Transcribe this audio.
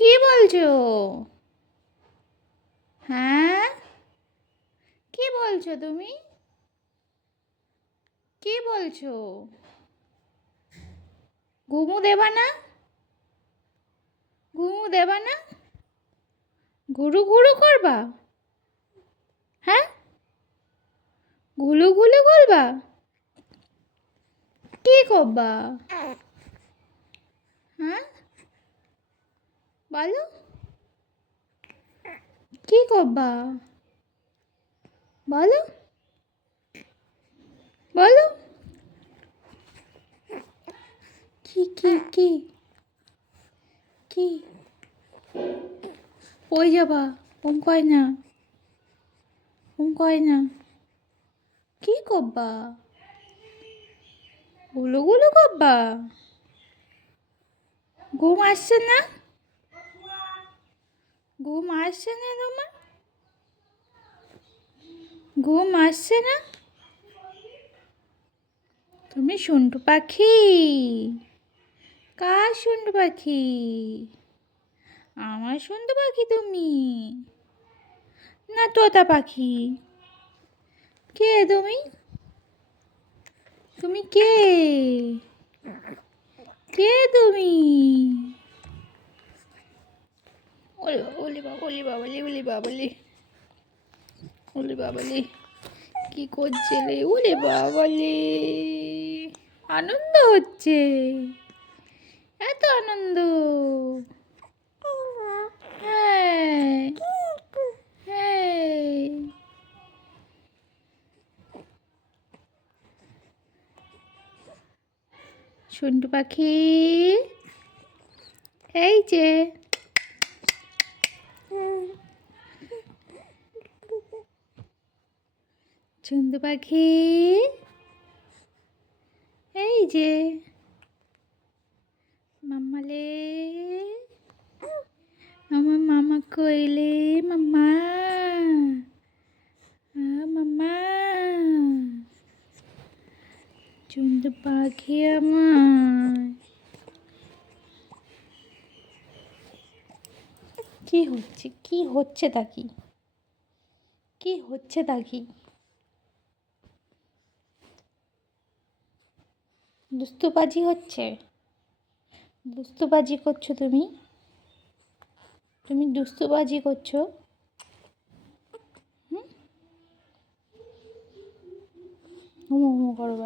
কি বলছো? হ্যাঁ, কি বলছো তুমি? কি বলছো? ঘুমু দেবা না? ঘুমু দেবা না? ঘুরু ঘুরু করবা? হ্যাঁ, ঘুলু ঘুলু করবা? কি করবা? হ্যাঁ, বলো, কি করবা? বলো, বলো, কি কি? ওই যাবা? ওম কয় না, ওম কয় না। কি করবা? গুলু গুলু করবা? ঘুম আসছে না? ঘুম আসছে না তোমার? ঘুম আসছে না? তুমি সন্টু পাখি? কার সন্টু পাখি? আমার সন্টু পাখি তুমি? না তোতা পাখি? কে তুমি? তুমি কে? কে তুমি? ওলি বাবা, ওলি বাবালি, ওলি বাবালি, ওলি বাবালি, কি করছে রে? ওলে বাবালে, আনন্দ হচ্ছে, এত আনন্দ। হ্যাঁ, হ্যাঁ। সন্টু পাখি, এই যে সন্টু পাখি, এই যে মাম্মালে, আমার মামা কইলে, মাম্মা, মাম্মা, সন্টু পাখি আমার। কি হচ্ছে, কি হচ্ছে তা কি? কি হচ্ছে তা কি? দুস্তুবাজি হচ্ছে? দুস্তুবাজি করছো তুমি? তুমি দুস্তুবাজি করছো? হুম, হুম হুম করো।